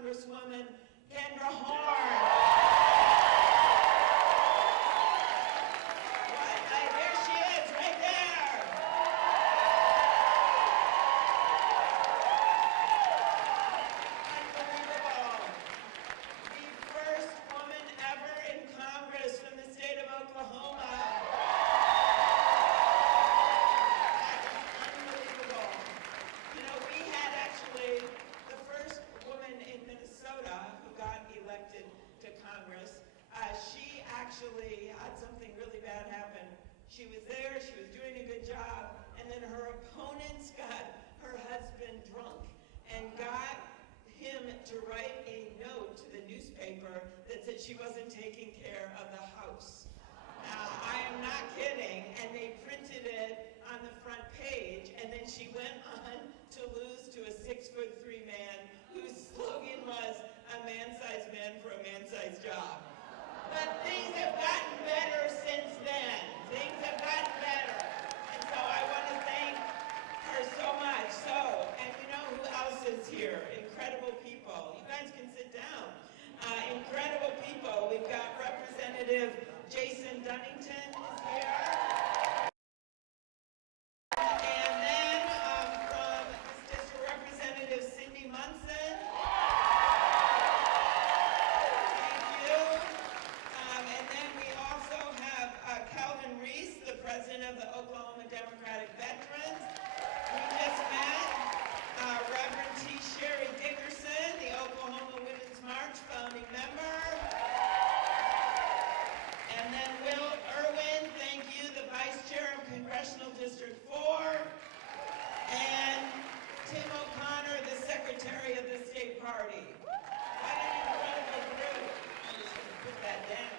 Congresswoman Kendra Horn. There she is, right there. Unbelievable. The first woman ever in Congress from the state of Oklahoma. That is unbelievable. You know, we had actually the first woman in Minnesota who got elected to Congress. She actually had something really bad happen. She was there, she was doing a good job, and then her opponents got her husband drunk and got him to write a note to the newspaper that said she wasn't taking care of the house. I am not kidding, and they printed it on the front page, and then she went on to lose to a 6'3" man whose slogan was, "A man-sized man for a man-sized job." But things have gotten better since then. Things have gotten better. And so I want to thank her so much. So, and you know who else is here? Incredible people. You guys can sit down. Incredible people. We've got Representative Jason Dunnington is here. And then from this district, Representative Cindy Munson. President of the Oklahoma Democratic Veterans. We just met Reverend T. Sherry Dickerson, the Oklahoma Women's March founding member. And then Will Irwin, thank you, the Vice Chair of Congressional District 4. And Tim O'Connor, the Secretary of the State Party. What an incredible group. I'm just going to put that down.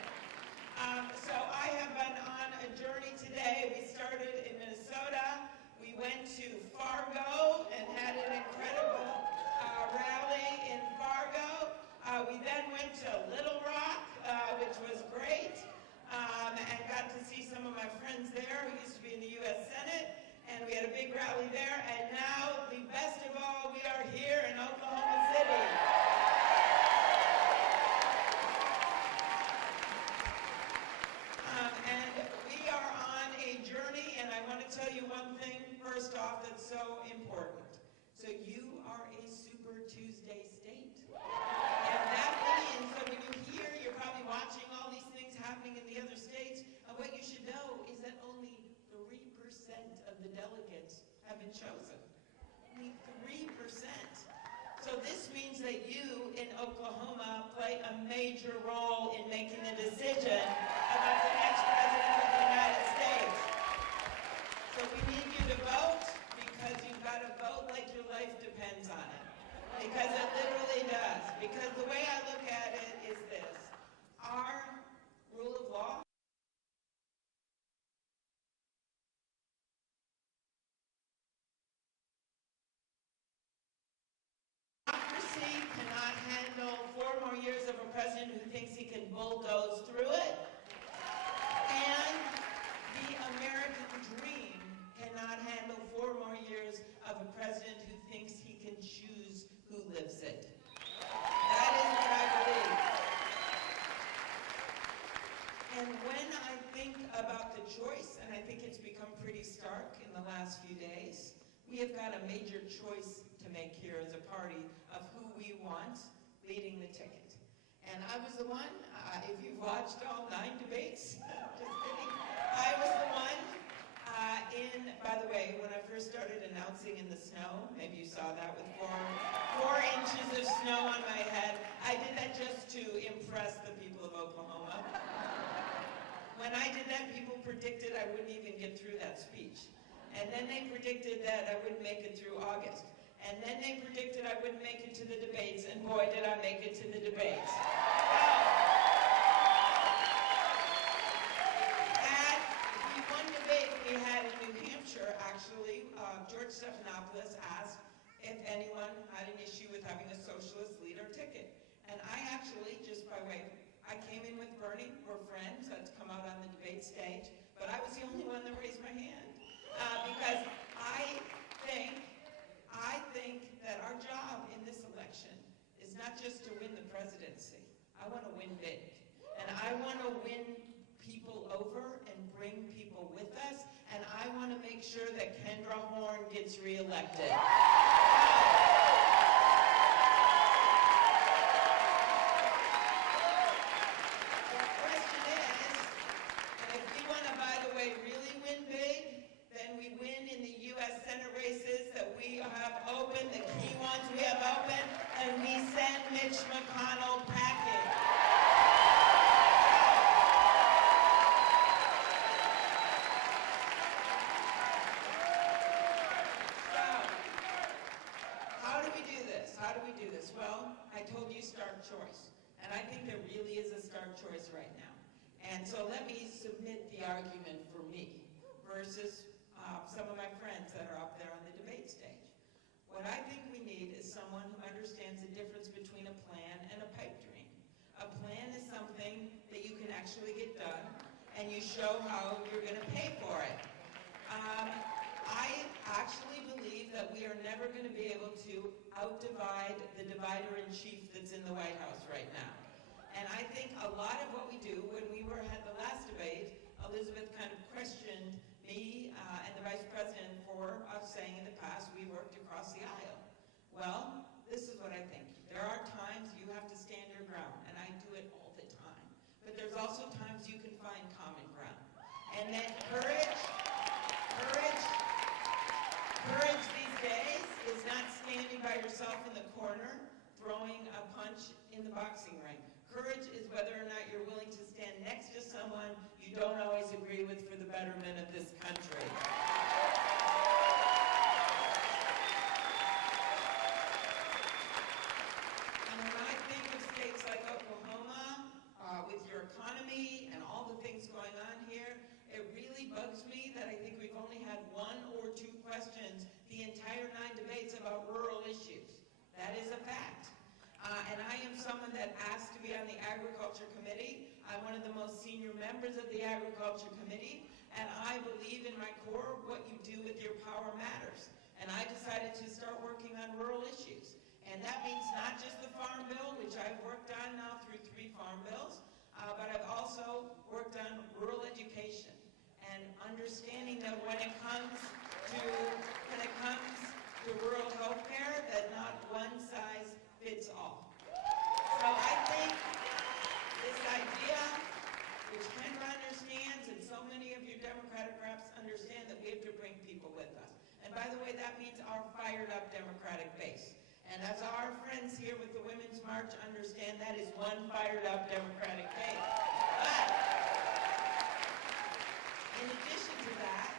So I have been on a journey today. We started in Minnesota. We went to Fargo and had an incredible rally in Fargo. We then went to Little Rock, which was great, and got to see some of my friends there who used to be in the U.S. Senate. And we had a big rally there. And now, the best of all, we are here in Oklahoma City. And we are on a journey, and I want to tell you one thing first off that's so important. So you are a Super Tuesday state. And that means that when you hear, you're probably watching all these things happening in the other states, and what you should know is that only 3% of the delegates have been chosen. Only 3%. So this means that you in Oklahoma play a major role in making the decision about the next president of the United States. So we need you to vote because you've got to vote like your life depends on it. Because it literally does. Because the way I look at it is this. Our rule of law cannot handle 4 more years of a president who thinks he can bulldoze through it. And the American dream cannot handle 4 more years of a president who thinks he can choose who lives it. That is what I believe. And when I think about the choice, and I think it's become pretty stark in the last few days, we have got a major choice to make here as a party of who we want leading the ticket. And I was the one, if you've watched all 9 debates, just kidding, I was the one by the way, when I first started announcing in the snow, maybe you saw that with 4 inches of snow on my head, I did that just to impress the people of Oklahoma. When I did that, people predicted I wouldn't even get through that speech. And then they predicted that I wouldn't make it through August. And then they predicted I wouldn't make it to the debates, and boy, did I make it to the debates. At the one debate we had in New Hampshire, actually, George Stephanopoulos asked if anyone had an issue with having a socialist leader ticket. And I actually, just by way, I came in with Bernie, we're friends, that's come out on the debate stage, but I was the only one that raised my hand. Because I think that our job in this election is not just to win the presidency. I want to win big. And I want to win people over and bring people with us. And I want to make sure that Kendra Horn gets reelected. Really win big, then we win in the U.S. Senate races that we have open, the key ones we have open, and we send Mitch McConnell packing. So, how do we do this? How do we do this? Well, I told you stark choice, and I think there really is a stark choice right now. And so let me submit the argument for me versus some of my friends that are up there on the debate stage. What I think we need is someone who understands the difference between a plan and a pipe dream. A plan is something that you can actually get done, and you show how you're going to pay for it. I actually believe that we are never going to be able to out-divide the divider-in-chief that's in the White House right now. And I think a lot of what we do, when we had the last debate, Elizabeth kind of questioned me and the vice president for us saying in the past we worked across the aisle. Well, this is what I think. There are times you have to stand your ground, and I do it all the time. But there's also times you can find common ground. And then courage these days is not standing by yourself in the corner, throwing a punch in the boxing ring. Courage is whether or not you're willing to stand next to someone you don't always agree with for the betterment of this country. And when I think of states like Oklahoma, with your economy and all the things going on here, it really bugs me that I think we've only had 1 or 2 questions the entire 9 debates about rural issues. That is a fact. And I am someone that asked to be on the Agriculture Committee. I'm one of the most senior members of the Agriculture Committee, and I believe in my core what you do with your power matters. And I decided to start working on rural issues. And that means not just the Farm Bill, which I've worked on now through 3 Farm Bills, but I've also worked on rural education and understanding that when it comes to rural health care, that not one size fits all. So I think this idea, which Kendra understands, and so many of your Democratic reps understand, that we have to bring people with us. And by the way, that means our fired up Democratic base. And as our friends here with the Women's March understand, that is one fired up Democratic base. But in addition to that,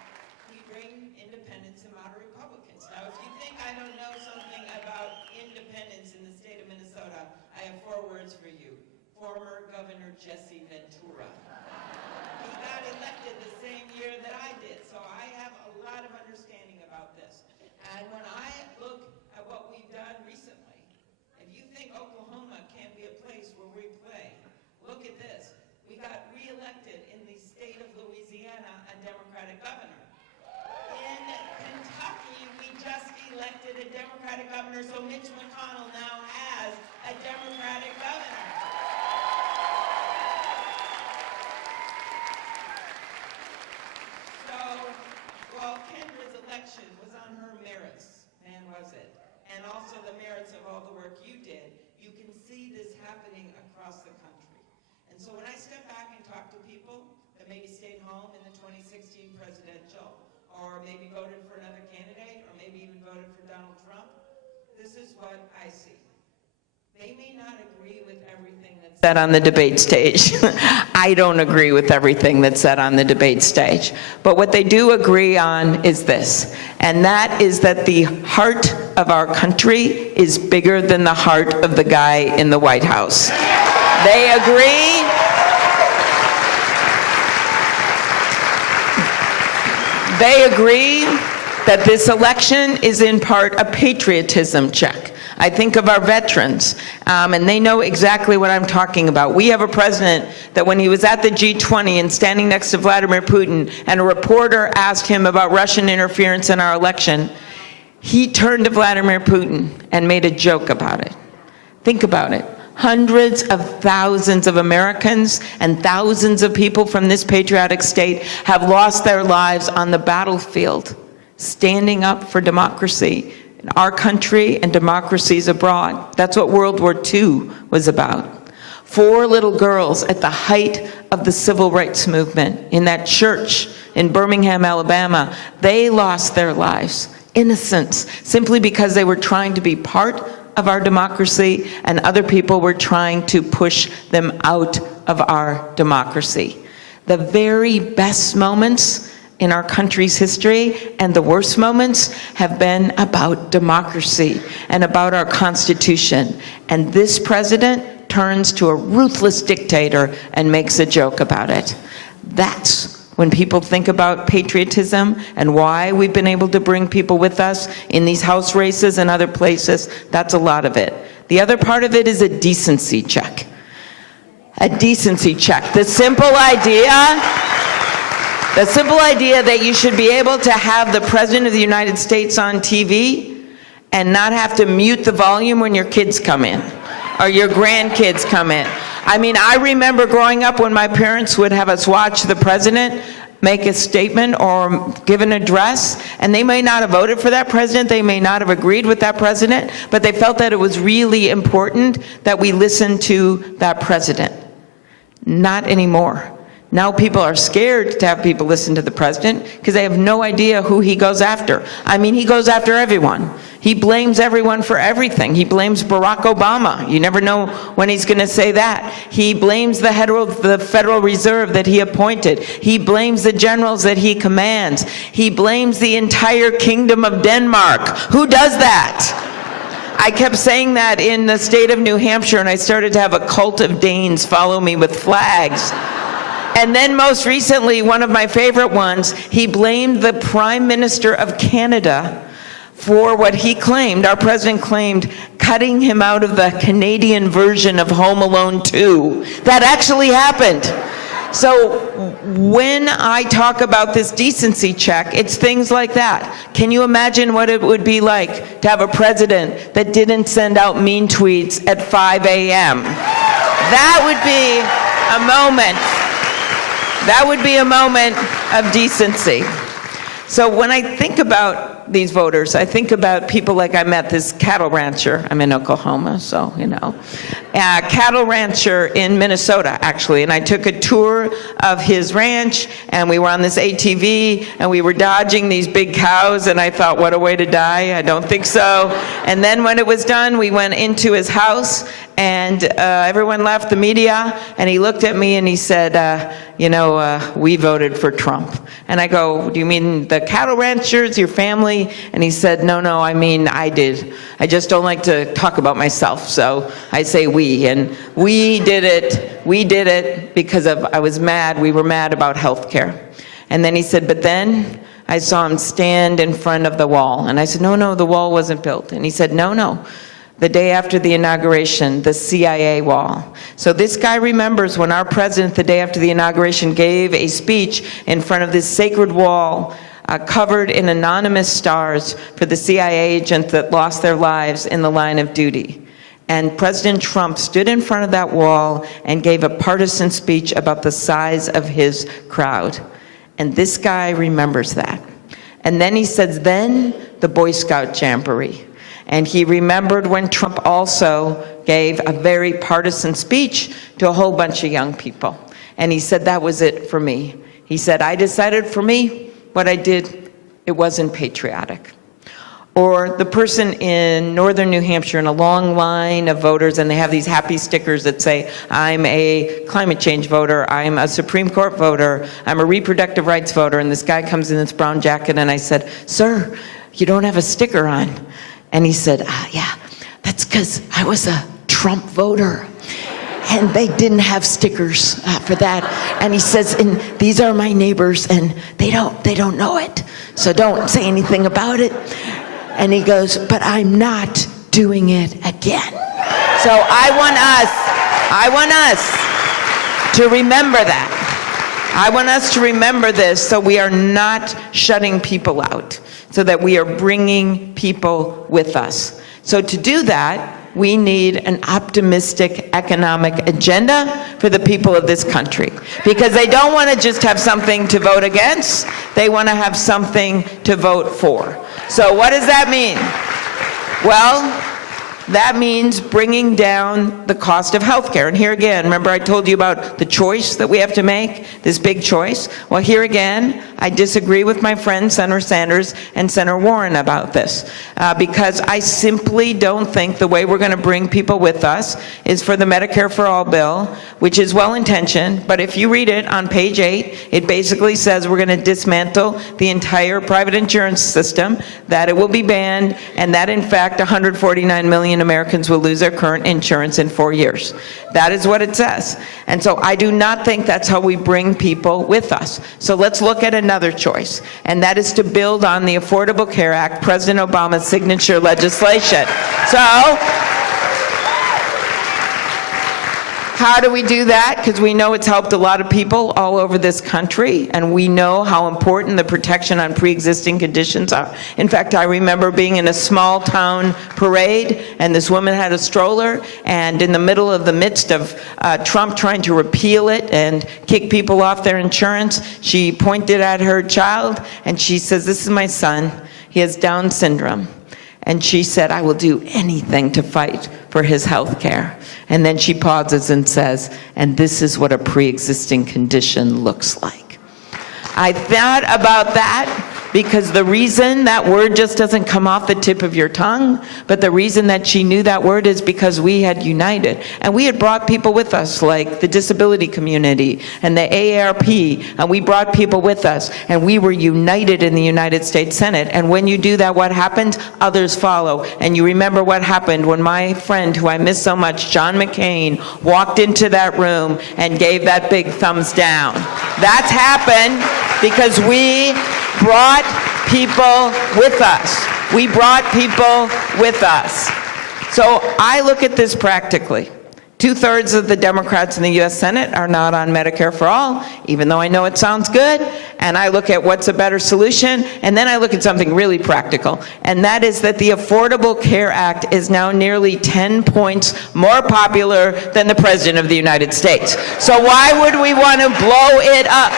we bring independents and moderate Republicans. Now, if you think I don't know something about independents in the state of Minnesota, I have 4 words for you. Former Governor Jesse Ventura. He got elected the same year that I did, so I have a lot of understanding about this. And when I look at what we've done recently, if you think Oklahoma can be a place where we play, look at this. We got reelected in the state of Louisiana, a Democratic governor. In Kentucky, we just elected a Democratic governor, so Mitch McConnell now has a Democratic governor. So, well, Kendra's election was on her merits, man, was it? And also the merits of all the work you did. You can see this happening across the country. And so when I step back and talk to people that maybe stayed home in the 2016 presidential, or maybe voted for another candidate, or maybe even voted for Donald Trump, this is what I see. They may not agree with everything that's said on the debate stage. I don't agree with everything that's said on the debate stage. But what they do agree on is this, and that is that the heart of our country is bigger than the heart of the guy in the White House. They agree. They agree that this election is in part a patriotism check. I think of our veterans, and they know exactly what I'm talking about. We have a president that when he was at the G20 and standing next to Vladimir Putin, and a reporter asked him about Russian interference in our election, he turned to Vladimir Putin and made a joke about it. Think about it. Hundreds of thousands of Americans and thousands of people from this patriotic state have lost their lives on the battlefield, standing up for democracy in our country and democracies abroad. That's what World War II was about. 4 little girls at the height of the civil rights movement in that church in Birmingham, Alabama, they lost their lives, innocents, simply because they were trying to be part of our democracy and other people were trying to push them out of our democracy. The very best moments in our country's history and the worst moments have been about democracy and about our Constitution. And this president turns to a ruthless dictator and makes a joke about it. That's when people think about patriotism and why we've been able to bring people with us in these House races and other places. That's a lot of it. The other part of it is a decency check. A decency check. The simple idea that you should be able to have the President of the United States on TV and not have to mute the volume when your kids come in or your grandkids come in. I mean, I remember growing up when my parents would have us watch the president make a statement or give an address, and they may not have voted for that president, they may not have agreed with that president, but they felt that it was really important that we listen to that president. Not anymore. Now people are scared to have people listen to the president because they have no idea who he goes after. I mean, he goes after everyone. He blames everyone for everything. He blames Barack Obama. You never know when he's going to say that. He blames the Federal Reserve that he appointed. He blames the generals that he commands. He blames the entire Kingdom of Denmark. Who does that? I kept saying that in the state of New Hampshire, and I started to have a cult of Danes follow me with flags. And then most recently, one of my favorite ones, he blamed the Prime Minister of Canada for what he claimed, our president claimed, cutting him out of the Canadian version of Home Alone 2. That actually happened. So when I talk about this decency check, it's things like that. Can you imagine what it would be like to have a president that didn't send out mean tweets at 5 a.m.? That would be a moment. That would be a moment of decency. So when I think about these voters, I think about people like I met this cattle rancher. I'm in Oklahoma, so you know. Cattle rancher in Minnesota, actually, and I took a tour of his ranch, and we were on this ATV, and we were dodging these big cows, and I thought, what a way to die. I don't think so. And then when it was done, we went into his house, and everyone left, the media, and he looked at me and he said, we voted for Trump. And I go, do you mean the cattle ranchers, your family? And he said, no, I mean, I did. I just don't like to talk about myself, so I say we. And we did it because I was mad, we were mad about health care. And then he said, but then I saw him stand in front of the wall. And I said, no, the wall wasn't built. And he said, no. The day after the inauguration, the CIA wall. So this guy remembers when our president, the day after the inauguration, gave a speech in front of this sacred wall covered in anonymous stars for the CIA agents that lost their lives in the line of duty. And President Trump stood in front of that wall and gave a partisan speech about the size of his crowd. And this guy remembers that. And then he says, then the Boy Scout Jamboree. And he remembered when Trump also gave a very partisan speech to a whole bunch of young people. And he said, that was it for me. He said, I decided for me, what I did, it wasn't patriotic. Or the person in northern New Hampshire in a long line of voters, and they have these happy stickers that say, I'm a climate change voter, I'm a Supreme Court voter, I'm a reproductive rights voter, and this guy comes in this brown jacket, and I said, sir, you don't have a sticker on. And he said, yeah, that's because I was a Trump voter. And they didn't have stickers for that. And he says, and these are my neighbors, and they don't know it, so don't say anything about it. And he goes, but I'm not doing it again. So I want us to remember that. I want us to remember this so we are not shutting people out, so that we are bringing people with us. So to do that, we need an optimistic economic agenda for the people of this country, because they don't want to just have something to vote against, they want to have something to vote for. So what does that mean? Well, that means bringing down the cost of health care. And here again, remember I told you about the choice that we have to make, this big choice? Well, here again, I disagree with my friends, Senator Sanders and Senator Warren, about this, because I simply don't think the way we're going to bring people with us is for the Medicare for All bill, which is well-intentioned, but if you read it on page 8, it basically says we're going to dismantle the entire private insurance system, that it will be banned, and that in fact 149 million Americans will lose their current insurance in 4 years. That is what it says. And so I do not think that's how we bring people with us. So let's look at another choice, and that is to build on the Affordable Care Act, President Obama's signature legislation. So how do we do that? Because we know it's helped a lot of people all over this country, and we know how important the protection on pre-existing conditions are. In fact, I remember being in a small town parade, and this woman had a stroller, and in the midst of Trump trying to repeal it and kick people off their insurance, she pointed at her child, and she says, "This is my son. He has Down syndrome." And she said, "I will do anything to fight for his health care." And then she pauses and says, "And this is what a pre-existing condition looks like." I thought about that because the reason that word just doesn't come off the tip of your tongue, but the reason that she knew that word is because we had united. And we had brought people with us, like the disability community and the AARP, and we brought people with us, and we were united in the United States Senate. And when you do that, what happens? Others follow. And you remember what happened when my friend, who I miss so much, John McCain, walked into that room and gave that big thumbs down. That's happened because we brought people with us. We brought people with us. So I look at this practically. 2/3 of the Democrats in the U.S. Senate are not on Medicare for All, even though I know it sounds good. And I look at what's a better solution, and then I look at something really practical, and that is that the Affordable Care Act is now nearly 10 points more popular than the President of the United States. So why would we want to blow it up?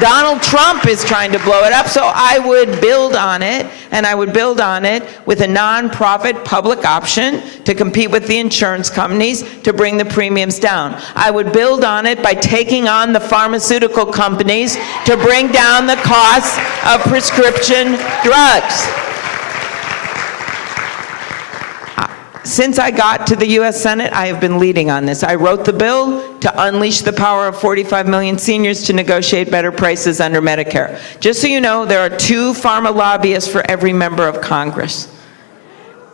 Donald Trump is trying to blow it up, so I would build on it, and I would build on it with a nonprofit public option to compete with the insurance companies to bring the premiums down. I would build on it by taking on the pharmaceutical companies to bring down the costs of prescription drugs. Since I got to the U.S. Senate, I have been leading on this. I wrote the bill to unleash the power of 45 million seniors to negotiate better prices under Medicare. Just so you know, there are 2 pharma lobbyists for every member of Congress.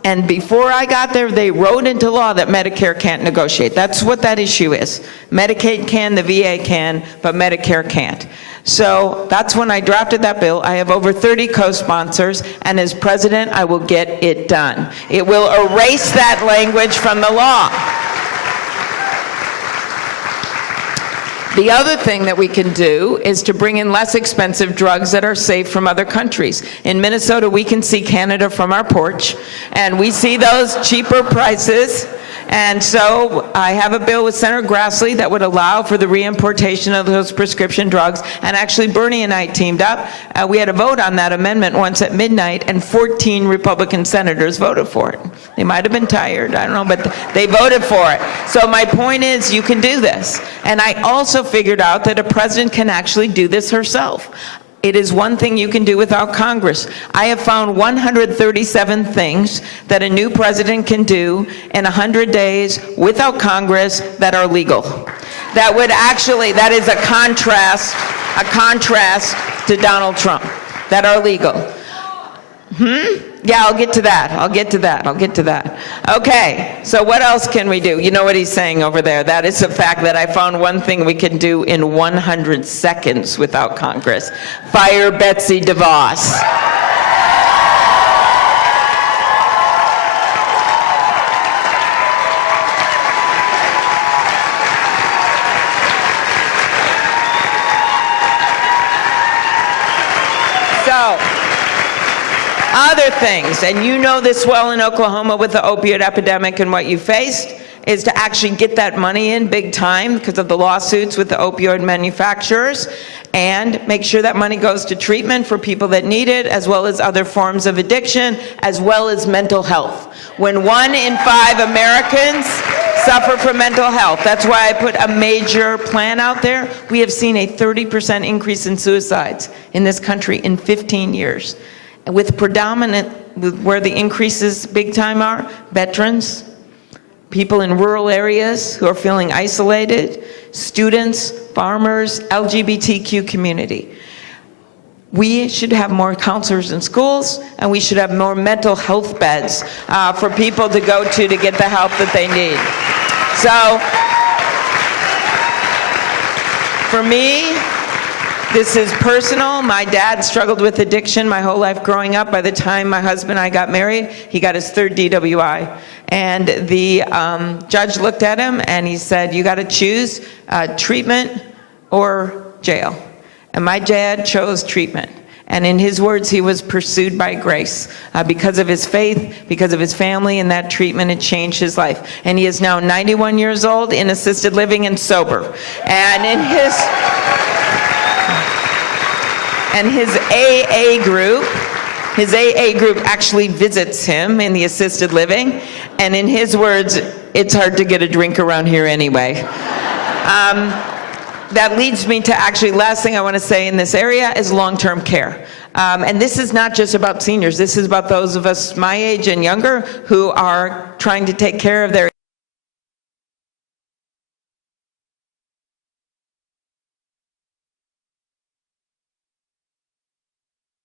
And before I got there, they wrote into law that Medicare can't negotiate. That's what that issue is. Medicaid can, the VA can, but Medicare can't. So that's when I drafted that bill. I have over 30 co-sponsors, and as president, I will get it done. It will erase that language from the law. The other thing that we can do is to bring in less expensive drugs that are safe from other countries. In Minnesota, we can see Canada from our porch, and we see those cheaper prices. And so I have a bill with Senator Grassley that would allow for the reimportation of those prescription drugs. And actually, Bernie and I teamed up. We had a vote on that amendment once at midnight, and 14 Republican senators voted for it. They might have been tired, I don't know, but they voted for it. So my point is, you can do this. And I also figured out that a president can actually do this herself. It is one thing you can do without Congress. I have found 137 things that a new president can do in 100 days without Congress that are legal. That would actually, that is a contrast to Donald Trump, that are legal. Yeah, I'll get to that. Okay, so what else can we do? You know what he's saying over there. That is the fact that I found one thing we can do in 100 seconds without Congress. Fire Betsy DeVos. Other things, and you know this well in Oklahoma with the opioid epidemic and what you faced, is to actually get that money in big time because of the lawsuits with the opioid manufacturers, and make sure that money goes to treatment for people that need it, as well as other forms of addiction, as well as mental health. When 1 in 5 Americans suffer from mental health, that's why I put a major plan out there. We have seen a 30% increase in suicides in this country in 15 years. With where the increases big time are, veterans, people in rural areas who are feeling isolated, students, farmers, LGBTQ community. We should have more counselors in schools, and we should have more mental health beds for people to go to get the help that they need. So, for me, this is personal. My dad struggled with addiction my whole life growing up. By the time my husband and I got married, he got his 3rd DWI. And the judge looked at him and he said, you got to choose treatment or jail. And my dad chose treatment. And in his words, he was pursued by grace because of his faith, because of his family, and that treatment had changed his life. And he is now 91 years old in assisted living and sober. And in his AA group actually visits him in the assisted living, and in his words, it's hard to get a drink around here anyway. That leads me to actually last thing I want to say in this area is long-term care. And this is not just about seniors, this is about those of us my age and younger who are trying to take care of their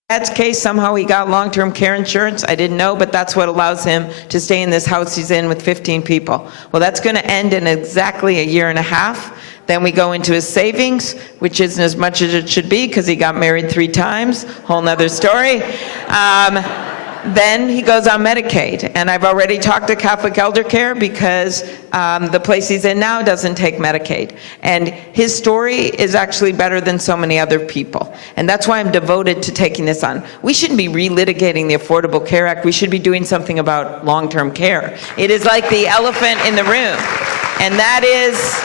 dad's case. Somehow he got long-term care insurance. I didn't know, but that's what allows him to stay in this house he's in with 15 people. Well, that's going to end in exactly a year and a half. Then we go into his savings, which isn't as much as it should be because he got married 3 times, whole nother story. Then he goes on Medicaid, and I've already talked to Catholic Elder Care because the place he's in now doesn't take Medicaid. And his story is actually better than so many other people. And that's why I'm devoted to taking this on. We shouldn't be relitigating the Affordable Care Act. We should be doing something about long-term care. It is like the elephant in the room, and that is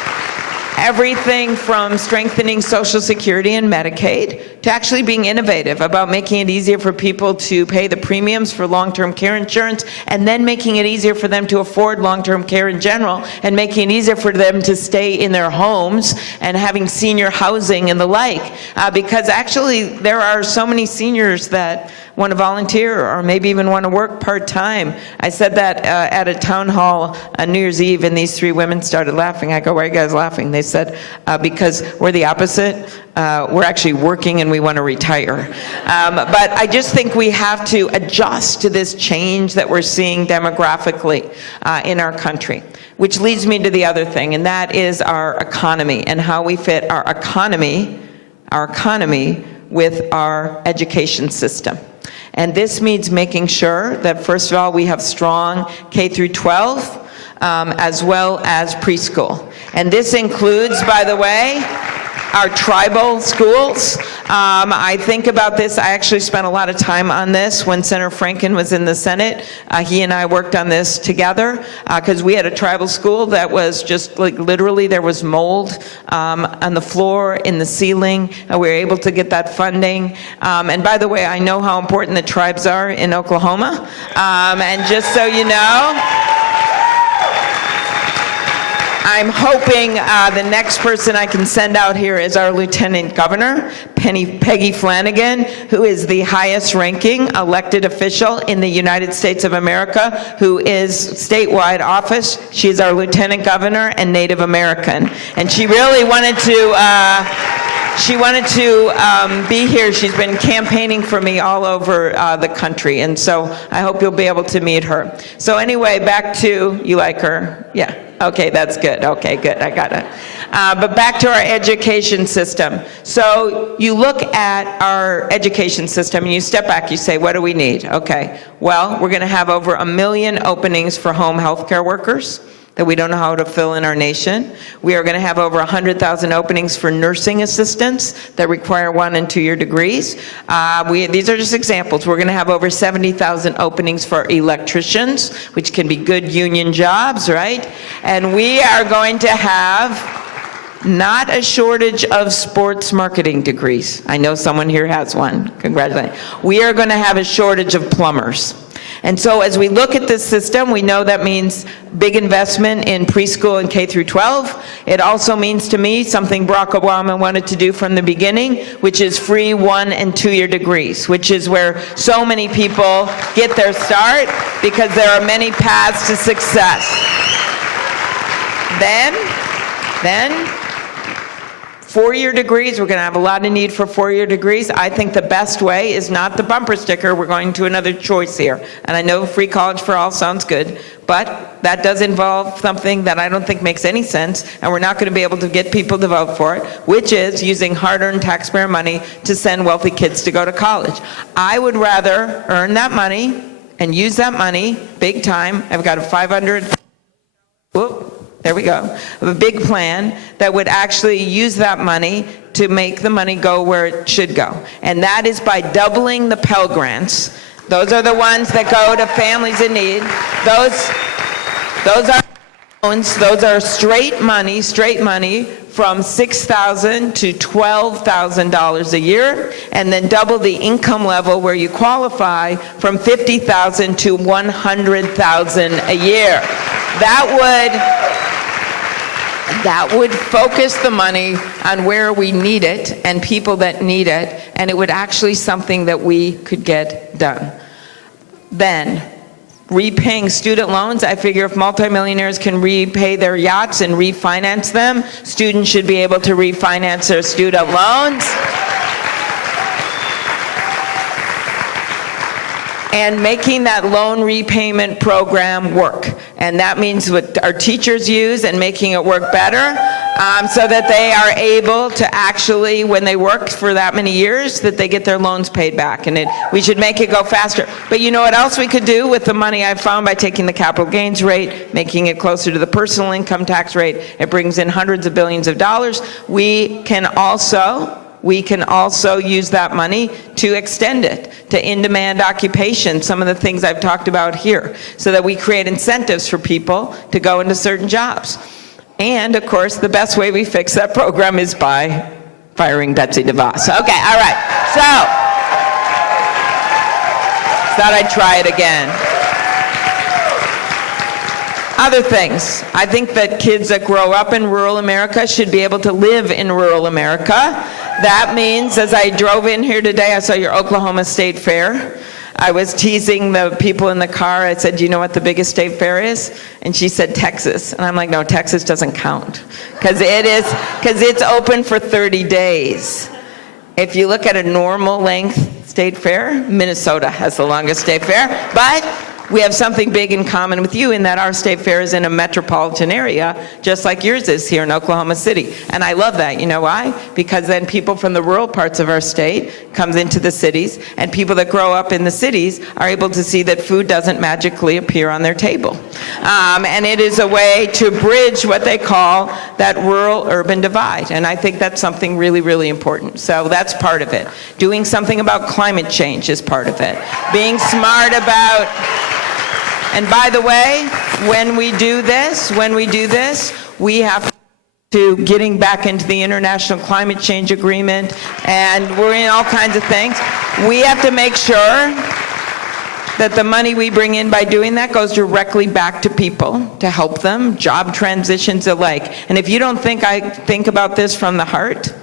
everything from strengthening Social Security and Medicaid to actually being innovative about making it easier for people to pay the premiums for long-term care insurance, and then making it easier for them to afford long-term care in general, and making it easier for them to stay in their homes and having senior housing and the like. Because actually there are so many seniors that want to volunteer or maybe even want to work part-time. I said that at a town hall on New Year's Eve, and these 3 women started laughing. I go, why are you guys laughing? They said, because we're the opposite. We're actually working and we want to retire. But I just think we have to adjust to this change that we're seeing demographically in our country. Which leads me to the other thing, and that is our economy and how we fit our economy with our education system. And this means making sure that, first of all, we have strong K through 12, as well as preschool. And this includes, by the way, our tribal schools. I think about this. I actually spent a lot of time on this when Senator Franken was in the Senate. He and I worked on this together because we had a tribal school that was just like literally there was mold on the floor, in the ceiling. We were able to get that funding. And by the way, I know how important the tribes are in Oklahoma. And just so you know, I'm hoping the next person I can send out here is our Lieutenant Governor, Peggy Flanagan, who is the highest ranking elected official in the United States of America, who is statewide office. She is our Lieutenant Governor and Native American. And she really wanted to be here. She's been campaigning for me all over the country, and so I hope you'll be able to meet her. So anyway, back to, you like her? Yeah. Okay, that's good. Okay, good. I got it. But back to our education system. So you look at our education system and you step back, you say, what do we need? Okay, well, we're going to have over 1 million openings for home health care workers. that we don't know how to fill in our nation. We are going to have over 100,000 openings for nursing assistants that require 1- and 2-year degrees. These are just examples. We're going to have over 70,000 openings for electricians, which can be good union jobs, right? And we are going to have not a shortage of sports marketing degrees. I know someone here has one. Congratulations. We are going to have a shortage of plumbers. And so as we look at this system, we know that means big investment in preschool and K through 12. It also means to me something Barack Obama wanted to do from the beginning, which is free 1- and 2-year degrees, which is where so many people get their start because there are many paths to success. Then 4-year degrees, we're going to have a lot of need for 4-year degrees. I think the best way is not the bumper sticker. We're going to another choice here. And I know free college for all sounds good, but that does involve something that I don't think makes any sense, and we're not going to be able to get people to vote for it, which is using hard-earned taxpayer money to send wealthy kids to go to college. I would rather earn that money and use that money big time. I've got a 500, whoop, there we go, a big plan that would actually use that money to make the money go where it should go. And that is by doubling the Pell Grants. Those are the ones that go to families in need. Those are loans, those are straight money from $6,000 to $12,000 a year, and then double the income level where you qualify from $50,000 to $100,000 a year. That would focus the money on where we need it and people that need it, and it would actually something that we could get done. Then, repaying student loans, I figure if multimillionaires can repay their yachts and refinance them, students should be able to refinance their student loans. And making that loan repayment program work. And that means what our teachers use and making it work better so that they are able to actually, when they work for that many years, that they get their loans paid back. And we should make it go faster. But you know what else we could do with the money I've found by taking the capital gains rate, making it closer to the personal income tax rate? It brings in hundreds of billions of dollars. We can also use that money to extend it to in-demand occupations, some of the things I've talked about here, so that we create incentives for people to go into certain jobs. And, of course, the best way we fix that program is by firing Betsy DeVos. Okay, all right. So, thought I'd try it again. Other things. I think that kids that grow up in rural America should be able to live in rural America. That means, as I drove in here today, I saw your Oklahoma State Fair. I was teasing the people in the car. I said, do you know what the biggest state fair is? And she said, Texas. And I'm like, no, Texas doesn't count. Because it's open for 30 days. If you look at a normal length state fair, Minnesota has the longest state fair. But we have something big in common with you in that our state fair is in a metropolitan area, just like yours is here in Oklahoma City. And I love that. You know why? Because then people from the rural parts of our state comes into the cities, and people that grow up in the cities are able to see that food doesn't magically appear on their table. And it is a way to bridge what they call that rural-urban divide. And I think that's something really, really important. So that's part of it. Doing something about climate change is part of it. Being smart about... And by the way, when we do this, we have to getting back into the International Climate Change Agreement, and we're in all kinds of things. We have to make sure that the money we bring in by doing that goes directly back to people to help them, job transitions alike. And if you don't think I think about this from the heart,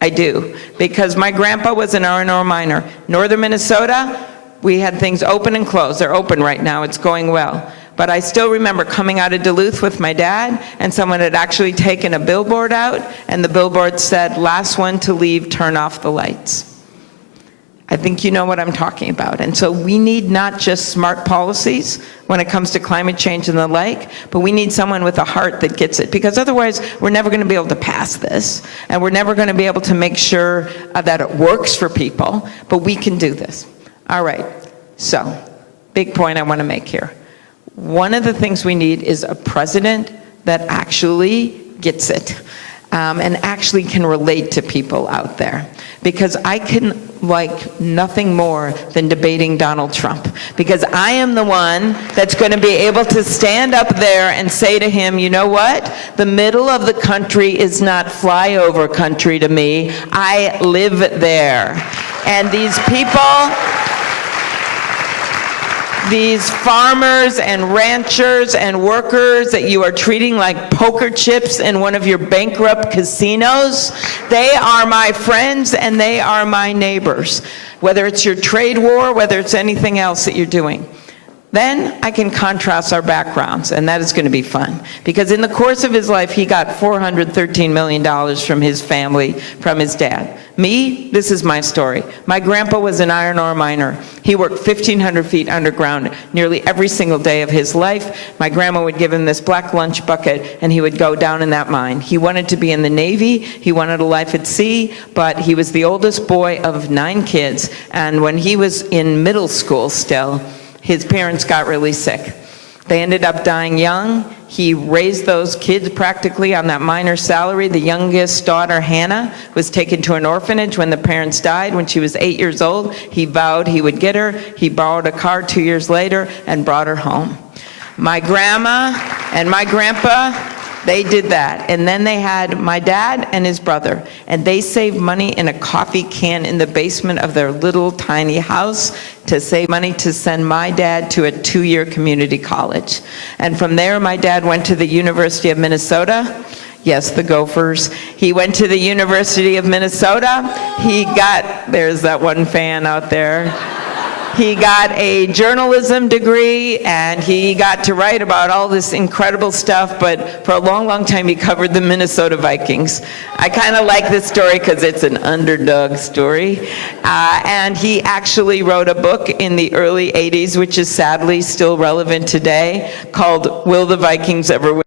I do. Because my grandpa was an R&R miner. Northern Minnesota, we had things open and closed. They're open right now. It's going well. But I still remember coming out of Duluth with my dad, and someone had actually taken a billboard out, and the billboard said, last one to leave, turn off the lights. I think you know what I'm talking about. And so we need not just smart policies when it comes to climate change and the like, but we need someone with a heart that gets it. Because otherwise, we're never going to be able to pass this, and we're never going to be able to make sure that it works for people, but we can do this. All right, so big point I want to make here. One of the things we need is a president that actually gets it. And actually can relate to people out there. Because I can like nothing more than debating Donald Trump. Because I am the one that's going to be able to stand up there and say to him, you know what? The middle of the country is not flyover country to me. I live there. And these people, these farmers and ranchers and workers that you are treating like poker chips in one of your bankrupt casinos, they are my friends and they are my neighbors. Whether it's your trade war, whether it's anything else that you're doing. Then I can contrast our backgrounds, and that is going to be fun. Because in the course of his life, he got $413 million from his family, from his dad. Me, this is my story. My grandpa was an iron ore miner. He worked 1,500 feet underground nearly every single day of his life. My grandma would give him this black lunch bucket, and he would go down in that mine. He wanted to be in the Navy. He wanted a life at sea, but he was the oldest boy of 9 kids. And when he was in middle school still, his parents got really sick. They ended up dying young. He raised those kids practically on that miner's salary. The youngest daughter, Hannah, was taken to an orphanage when the parents died. When she was 8 years old, he vowed he would get her. He borrowed a car 2 years later and brought her home. My grandma and my grandpa, they did that. And then they had my dad and his brother. And they saved money in a coffee can in the basement of their little tiny house to save money to send my dad to a 2-year community college. And from there, my dad went to the University of Minnesota. Yes, the Gophers. He went to the University of Minnesota. He got, there's that one fan out there. He got a journalism degree, and he got to write about all this incredible stuff, but for a long, long time he covered the Minnesota Vikings. I kind of like this story because it's an underdog story. And he actually wrote a book in the early 80s, which is sadly still relevant today, called Will the Vikings Ever Win?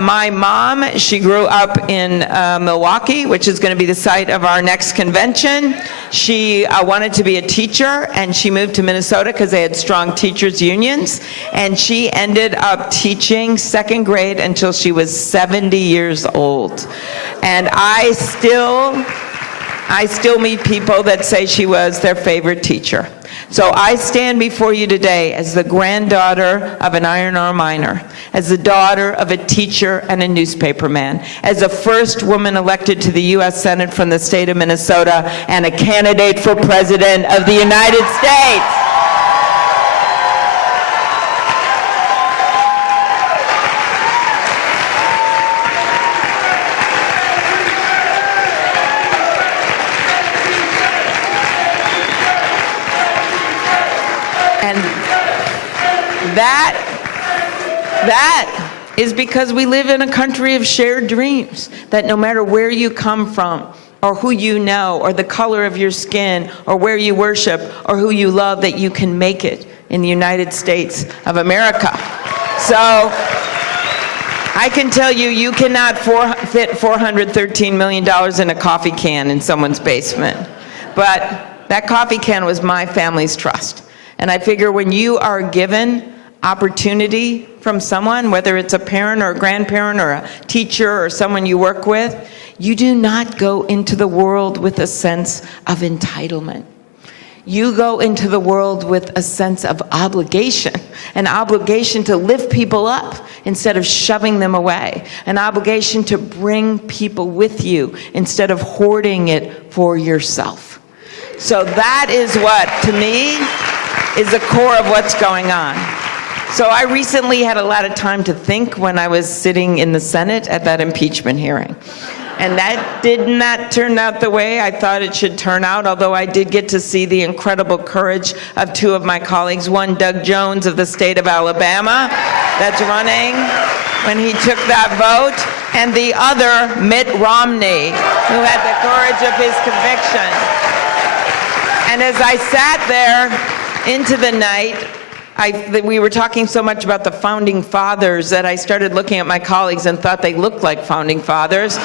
My mom, she grew up in Milwaukee, which is going to be the site of our next convention. She wanted to be a teacher, and she moved to Minnesota because they had strong teachers' unions. And she ended up teaching 2nd grade until she was 70 years old. And I still meet people that say she was their favorite teacher. So I stand before you today as the granddaughter of an iron ore miner, as the daughter of a teacher and a newspaperman, as the first woman elected to the U.S. Senate from the state of Minnesota, and a candidate for president of the United States. And that is because we live in a country of shared dreams, that no matter where you come from, or who you know, or the color of your skin, or where you worship, or who you love, that you can make it in the United States of America. So I can tell you, you cannot fit $413 million in a coffee can in someone's basement. But that coffee can was my family's trust. And I figure when you are given opportunity from someone, whether it's a parent or a grandparent or a teacher or someone you work with, you do not go into the world with a sense of entitlement. You go into the world with a sense of obligation, an obligation to lift people up instead of shoving them away, an obligation to bring people with you instead of hoarding it for yourself. So that is what, to me, is the core of what's going on. So I recently had a lot of time to think when I was sitting in the Senate at that impeachment hearing. And that did not turn out the way I thought it should turn out, although I did get to see the incredible courage of 2 of my colleagues, one Doug Jones of the state of Alabama that's running when he took that vote, and the other, Mitt Romney, who had the courage of his conviction. And as I sat there into the night, we were talking so much about the founding fathers that I started looking at my colleagues and thought they looked like founding fathers,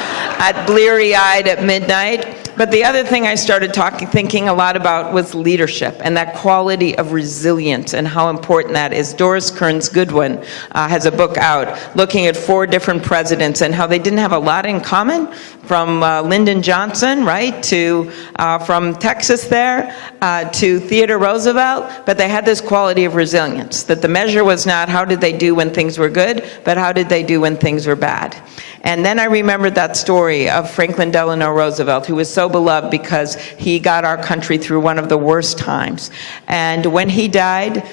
bleary-eyed at midnight. But the other thing I started thinking a lot about was leadership and that quality of resilience and how important that is. Doris Kearns Goodwin has a book out looking at 4 different presidents and how they didn't have a lot in common, from Lyndon Johnson, right, to from Texas there, to Theodore Roosevelt, but they had this quality of resilience, that the measure was not how did they do when things were good, but how did they do when things were bad. And then I remembered that story of Franklin Delano Roosevelt, who was so beloved because he got our country through one of the worst times. And when he died,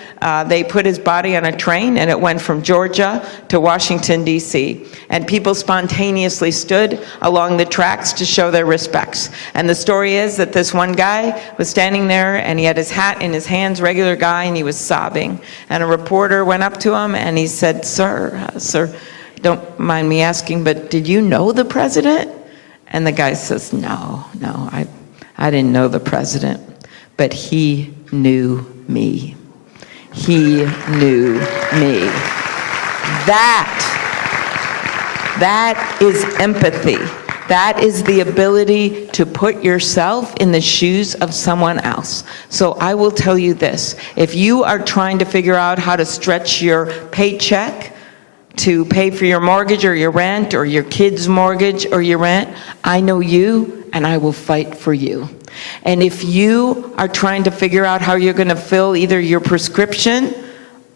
they put his body on a train, and it went from Georgia to Washington, D.C. And people spontaneously stood along the tracks to show their respects. And the story is that this one guy was standing there, and he had his hat in his hands, regular guy, and he was sobbing. And a reporter went up to him, and he said, sir, don't mind me asking, but did you know the president? And the guy says, no, I didn't know the president, but he knew me. He knew me. That is empathy. That is the ability to put yourself in the shoes of someone else. So I will tell you this, if you are trying to figure out how to stretch your paycheck to pay for your mortgage or your rent or your kid's mortgage or your rent, I know you and I will fight for you. And if you are trying to figure out how you're going to fill either your prescription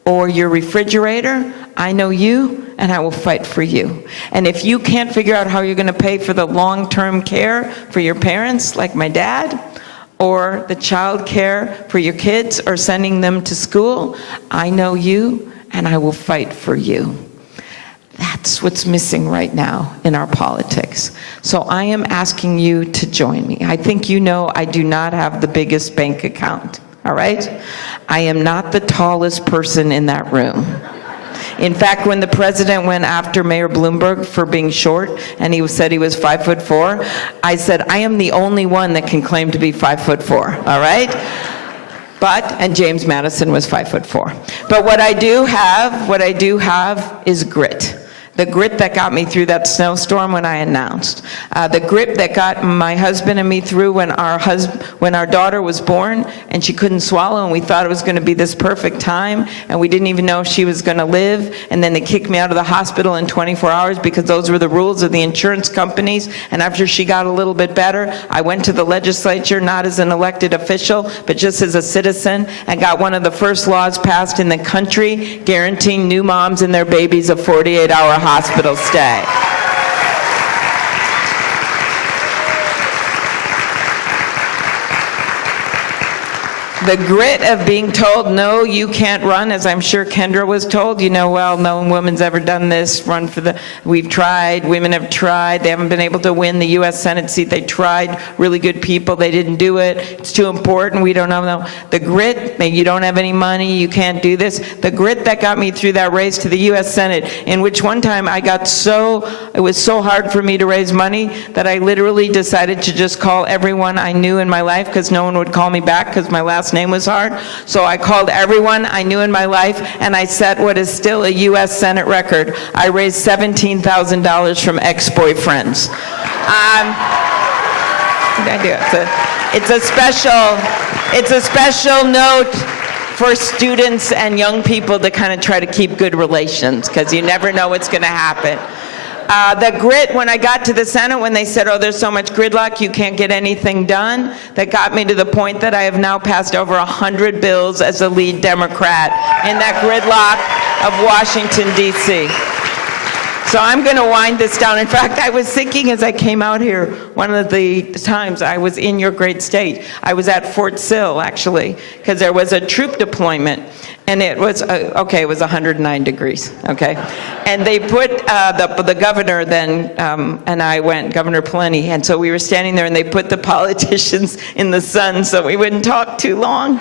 or your refrigerator, I know you and I will fight for you. And if you can't figure out how you're going to pay for the long-term care for your parents, like my dad, or the child care for your kids or sending them to school, I know you and I will fight for you. That's what's missing right now in our politics. So I am asking you to join me. I think you know I do not have the biggest bank account, all right? I am not the tallest person in that room. In fact, when the president went after Mayor Bloomberg for being short, and he said he was 5'4", I said, I am the only one that can claim to be 5'4", all right? And James Madison was 5'4". But what I do have is grit. The grit that got me through that snowstorm when I announced. The grit that got my husband and me through when our daughter was born and she couldn't swallow and we thought it was going to be this perfect time and we didn't even know if she was going to live, and then they kicked me out of the hospital in 24 hours because those were the rules of the insurance companies. And after she got a little bit better, I went to the legislature, not as an elected official, but just as a citizen, and got one of the first laws passed in the country guaranteeing new moms and their babies a 48-hour hospital stay. The grit of being told, no, you can't run, as I'm sure Kendra was told. You know, well, no woman's ever done this, run for the, we've tried, women have tried, they haven't been able to win the U.S. Senate seat, they tried, really good people, they didn't do it, it's too important, we don't know. The grit, you don't have any money, you can't do this. The grit that got me through that race to the U.S. Senate, in which one time I got it was so hard for me to raise money that I literally decided to just call everyone I knew in my life, because no one would call me back because my last name was hard. So I called everyone I knew in my life, and I set what is still a U.S. Senate record. I raised $17,000 from ex-boyfriends. It's a special note for students and young people to kind of try to keep good relations, because you never know what's going to happen. The grit, when I got to the Senate, when they said, oh, there's so much gridlock, you can't get anything done, that got me to the point that I have now passed over 100 bills as a lead Democrat in that gridlock of Washington, D.C. So I'm going to wind this down. In fact, I was thinking as I came out here, one of the times I was in your great state, I was at Fort Sill, actually, because there was a troop deployment. And it was, it was 109 degrees, okay? And they put, the governor then, and I went, Governor Plenty, and so we were standing there and they put the politicians in the sun so we wouldn't talk too long.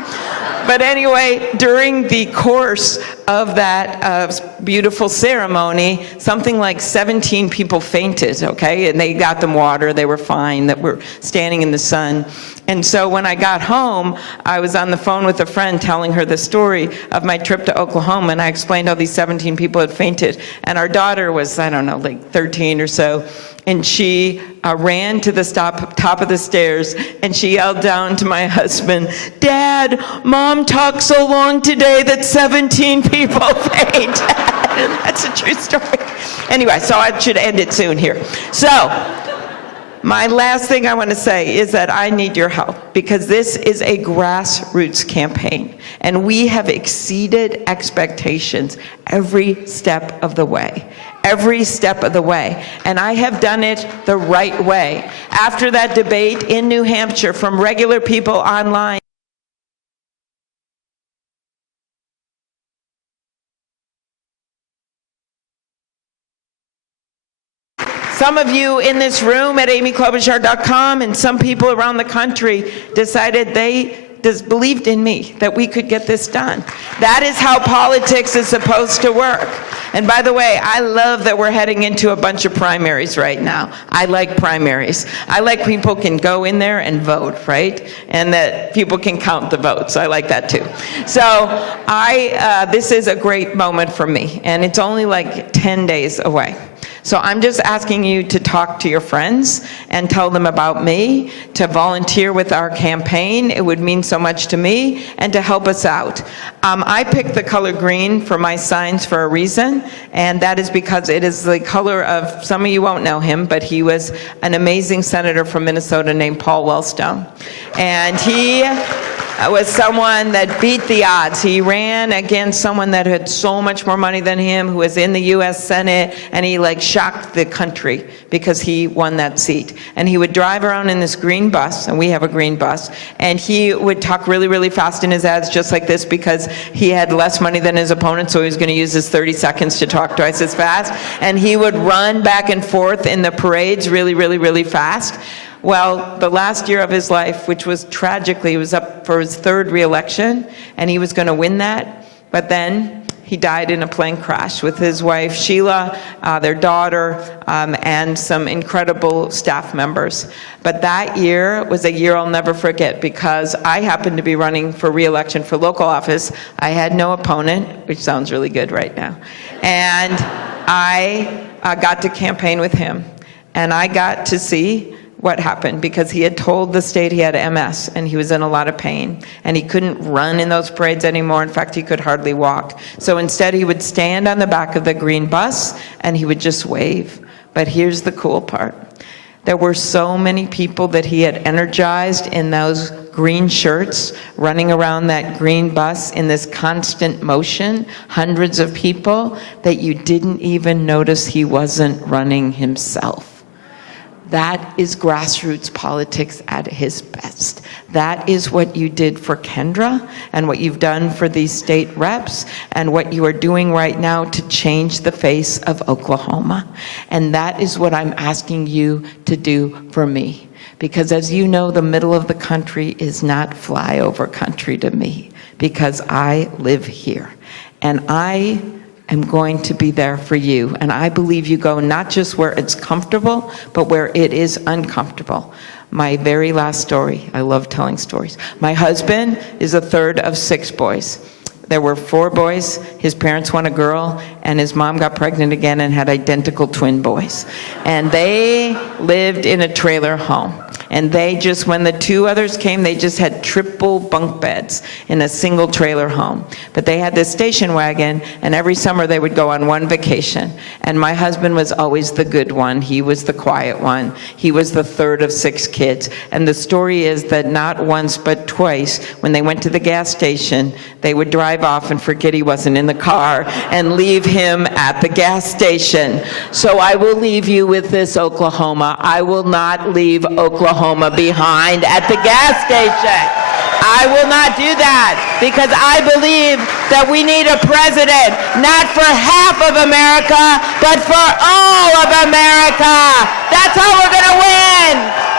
But anyway, during the course of that beautiful ceremony, something like 17 people fainted, okay? And they got them water, they were fine, that were standing in the sun. And so when I got home, I was on the phone with a friend telling her the story of my trip to Oklahoma, and I explained how these 17 people had fainted. And our daughter was, I don't know, like 13 or so, and she ran to the top of the stairs, and she yelled down to my husband, "Dad, Mom talked so long today that 17 people fainted." That's a true story. Anyway, so I should end it soon here. So, my last thing I want to say is that I need your help, because this is a grassroots campaign, and we have exceeded expectations every step of the way. Every step of the way. And I have done it the right way. After that debate in New Hampshire from regular people online, some of you in this room at amyklobuchar.com and some people around the country decided they believed in me, that we could get this done. That is how politics is supposed to work. And by the way, I love that we're heading into a bunch of primaries right now. I like primaries. I like people can go in there and vote, right? And that people can count the votes. I like that too. So this is a great moment for me, and it's only like 10 days away. So I'm just asking you to talk to your friends and tell them about me, to volunteer with our campaign. It would mean so much to me, and to help us out. I picked the color green for my signs for a reason, and that is because it is the color of, some of you won't know him, but he was an amazing senator from Minnesota named Paul Wellstone. And he was someone that beat the odds. He ran against someone that had so much more money than him, who was in the U.S. Senate, and he shocked the country because he won that seat. And he would drive around in this green bus, and we have a green bus, and he would talk really, really fast in his ads, just like this, because he had less money than his opponent, so he was going to use his 30 seconds to talk twice as fast. And he would run back and forth in the parades really, really, really fast. Well, the last year of his life, which was tragically, he was up for his third re-election, and he was going to win that, but then he died in a plane crash with his wife, Sheila, their daughter, and some incredible staff members. But that year was a year I'll never forget, because I happened to be running for re-election for local office. I had no opponent, which sounds really good right now. And I got to campaign with him, and I got to see what happened, because he had told the state he had MS and he was in a lot of pain and he couldn't run in those parades anymore. In fact, he could hardly walk. So instead he would stand on the back of the green bus and he would just wave. But here's the cool part. There were so many people that he had energized in those green shirts, running around that green bus in this constant motion, hundreds of people, that you didn't even notice he wasn't running himself. That is grassroots politics at his best. That is what you did for Kendra, and what you've done for these state reps, and what you are doing right now to change the face of Oklahoma. And that is what I'm asking you to do for me. Because as you know, the middle of the country is not flyover country to me, because I live here. And I am going to be there for you. And I believe you go not just where it's comfortable, but where it is uncomfortable. My very last story, I love telling stories. My husband is a third of 6 boys. There were 4 boys, his parents want a girl, and his mom got pregnant again and had identical twin boys. And they lived in a trailer home. And they just, when the 2 others came, they just had triple bunk beds in a single trailer home. But they had this station wagon, and every summer they would go on one vacation. And my husband was always the good one. He was the quiet one. He was the third of 6 kids. And the story is that not once but twice, when they went to the gas station, they would drive off and forget he wasn't in the car and leave him at the gas station. So I will leave you with this, Oklahoma. I will not leave Oklahoma behind at the gas station. I will not do that, because I believe that we need a president, not for half of America, but for all of America. That's how we're going to win.